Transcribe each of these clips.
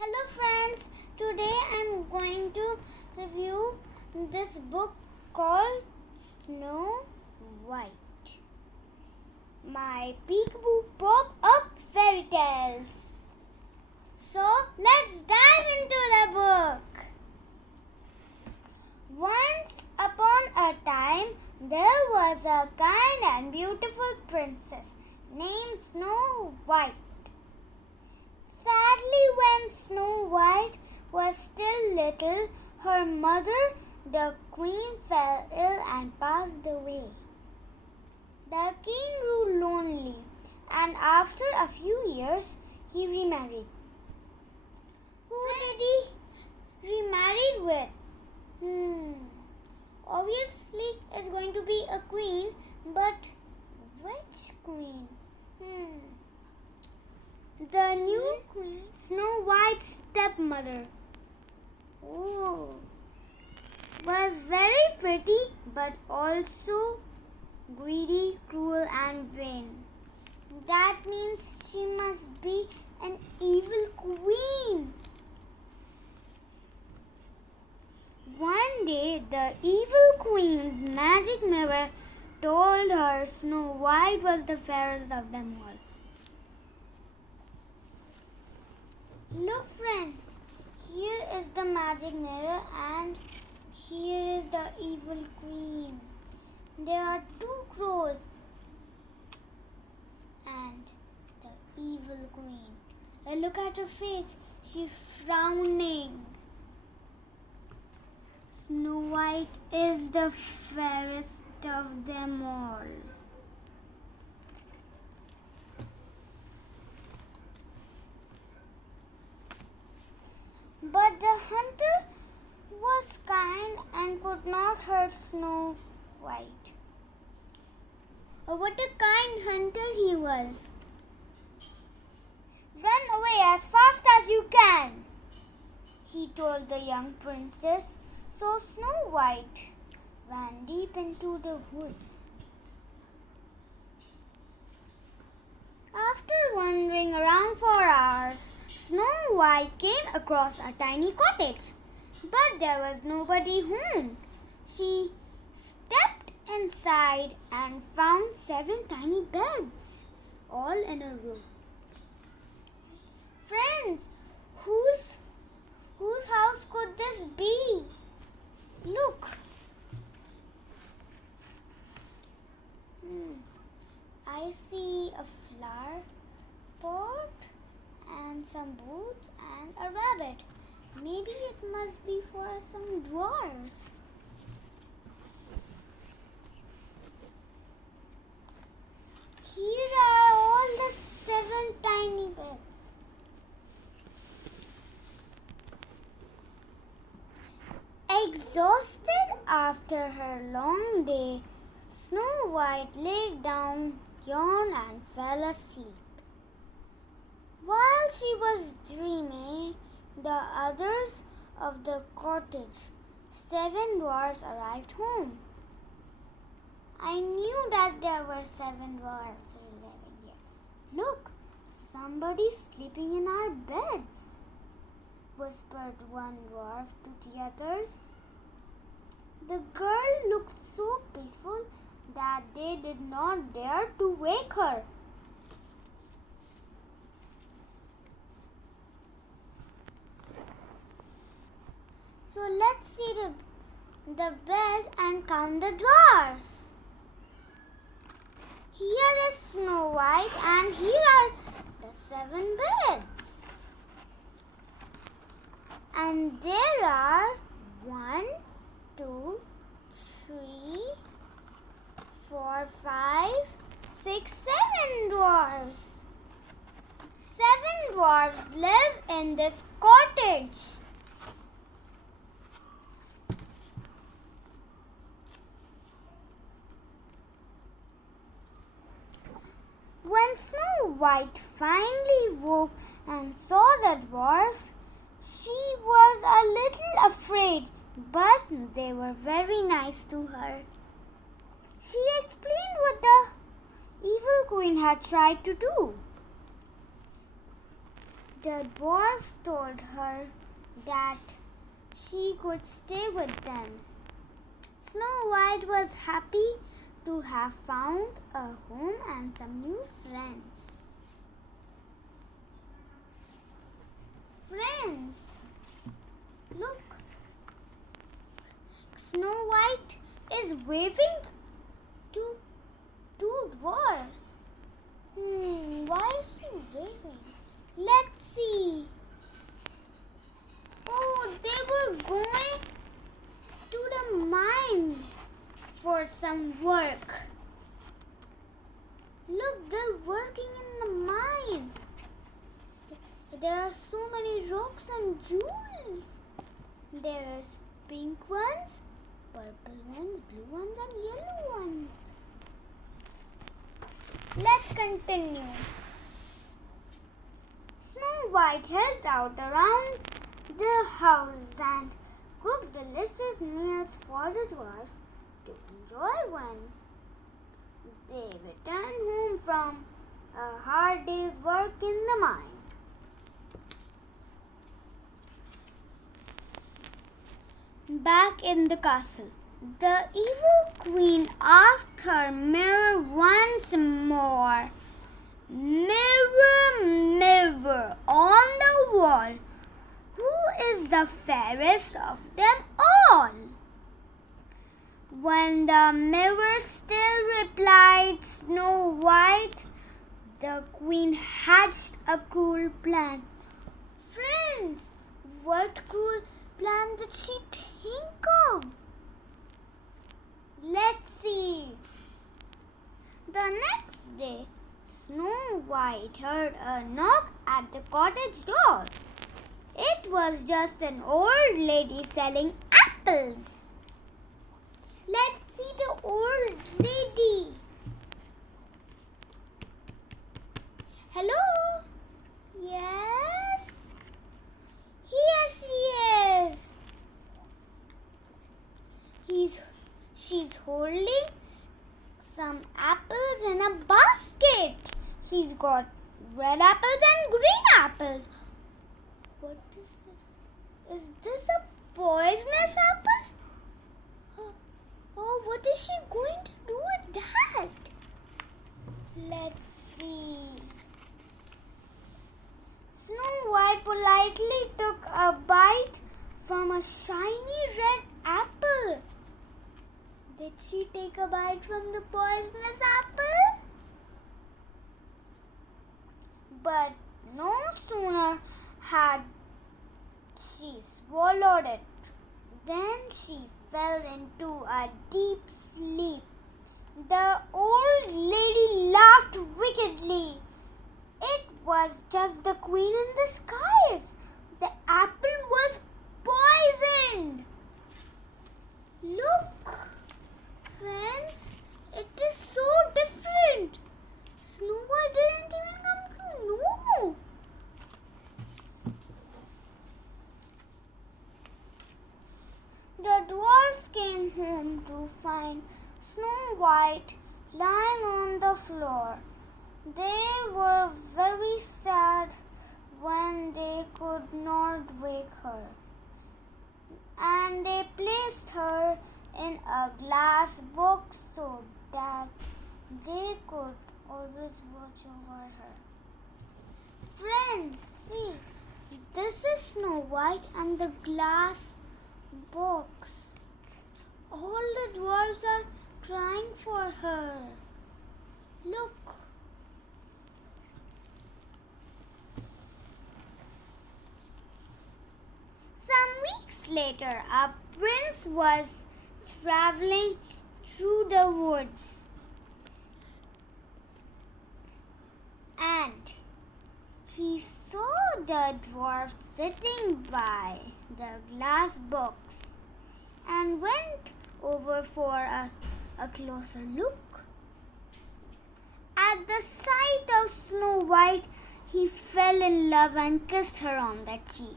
Hello friends, today I'm going to review this book called Snow White. My Peekaboo pop-up fairy tales. So let's dive into the book. Once upon a time there was a kind and beautiful princess named Snow White. Sadly, when Snow White was still little, her mother, the queen, fell ill and passed away. The king grew lonely, and after a few years, he remarried. Who did he remarry with? Obviously, it's going to be a queen, but which queen? The new queen, Snow White's stepmother. Oh, was very pretty but also greedy, cruel and vain. That means she must be an evil queen. One day, the evil queen's magic mirror told her Snow White was the fairest of them all. Look friends, here is the magic mirror and here is the evil queen. There are two crows and the evil queen. Look at her face, she's frowning. Snow White is the fairest of them all. But the hunter was kind and could not hurt Snow White. What a kind hunter he was! Run away as fast as you can, he told the young princess. So Snow White ran deep into the woods. After wandering around for hours, Snow White came across a tiny cottage, but there was nobody home. She stepped inside and found 7 tiny beds, all in a row. Friends, whose house could this be? Look. I see a flower pot and some boots and a rabbit. Maybe it must be for some dwarfs. Here are all the 7 tiny beds. Exhausted after her long day, Snow White lay down, yawned and fell asleep. While she was dreaming, the others of the cottage, 7 dwarfs, arrived home. I knew that there were 7 dwarfs living here. Look, somebody's sleeping in our beds, whispered one dwarf to the others. The girl looked so peaceful that they did not dare to wake her. So let's see the bed and count the dwarfs. Here is Snow White and here are the 7 beds. And there are 1, 2, 3, 4, 5, 6, 7 dwarfs. 7 dwarfs live in this cottage. When Snow White finally woke and saw the dwarfs, she was a little afraid, but they were very nice to her. She explained what the evil queen had tried to do. The dwarfs told her that she could stay with them. Snow White was happy to have found a home and some new friends. Friends, look, Snow White is waving to two dwarfs. Why is she waving? Let's see. Oh, they were going to the mine for some work. Look, they're working in the mine. There are so many rocks and jewels. There is pink ones, purple ones, blue ones and yellow ones. Let's continue. Snow White helped out around the house and cooked delicious meals for the dwarfs to enjoy when they returned home from a hard day's work in the mine. Back in the castle, the evil queen asked her mirror once more, "Mirror, mirror on the wall, who is the fairest of them all?" When the mirror still replied Snow White, the queen hatched a cruel plan. Friends, what cruel plan did she think of? Let's see. The next day, Snow White heard a knock at the cottage door. It was just an old lady selling apples. Let's see the old lady. Hello? Yes? Here she is. She's holding some apples in a basket. She's got red apples and green apples. What is this? Is this a poisonous apple? Oh, what is she going to do with that? Let's see. Snow White politely took a bite from a shiny red apple. Did she take a bite from the poisonous apple? But no sooner had she swallowed it than she fell into a deep sleep. The old lady laughed wickedly. It was just the queen in disguise. The apple was poisoned. Look, friends, it is so different. Snow White didn't even come to know. The dwarfs came home to find Snow White lying on the floor. They were very sad when they could not wake her, and they placed her in a glass box so that they could always watch over her. Friends, see, this is Snow White and the glass box. All the dwarfs are crying for her. Look. Some weeks later, a prince was traveling through the woods, and he saw the dwarf sitting by the glass box and went over for a closer look. At the sight of Snow White, he fell in love and kissed her on the cheek.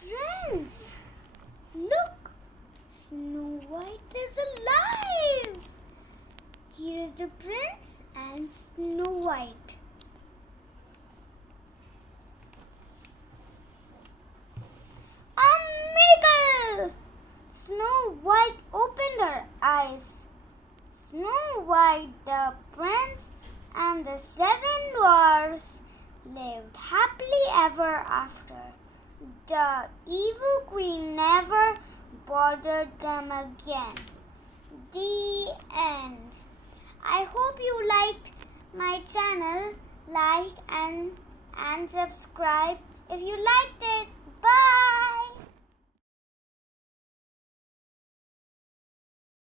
Friends, look! Snow White is alive! Here is White. A miracle! Snow White opened her eyes. Snow White, the prince, and the 7 dwarfs lived happily ever after. The evil queen never bothered them again. The end. I hope you liked my channel. Like and subscribe if you liked it. Bye.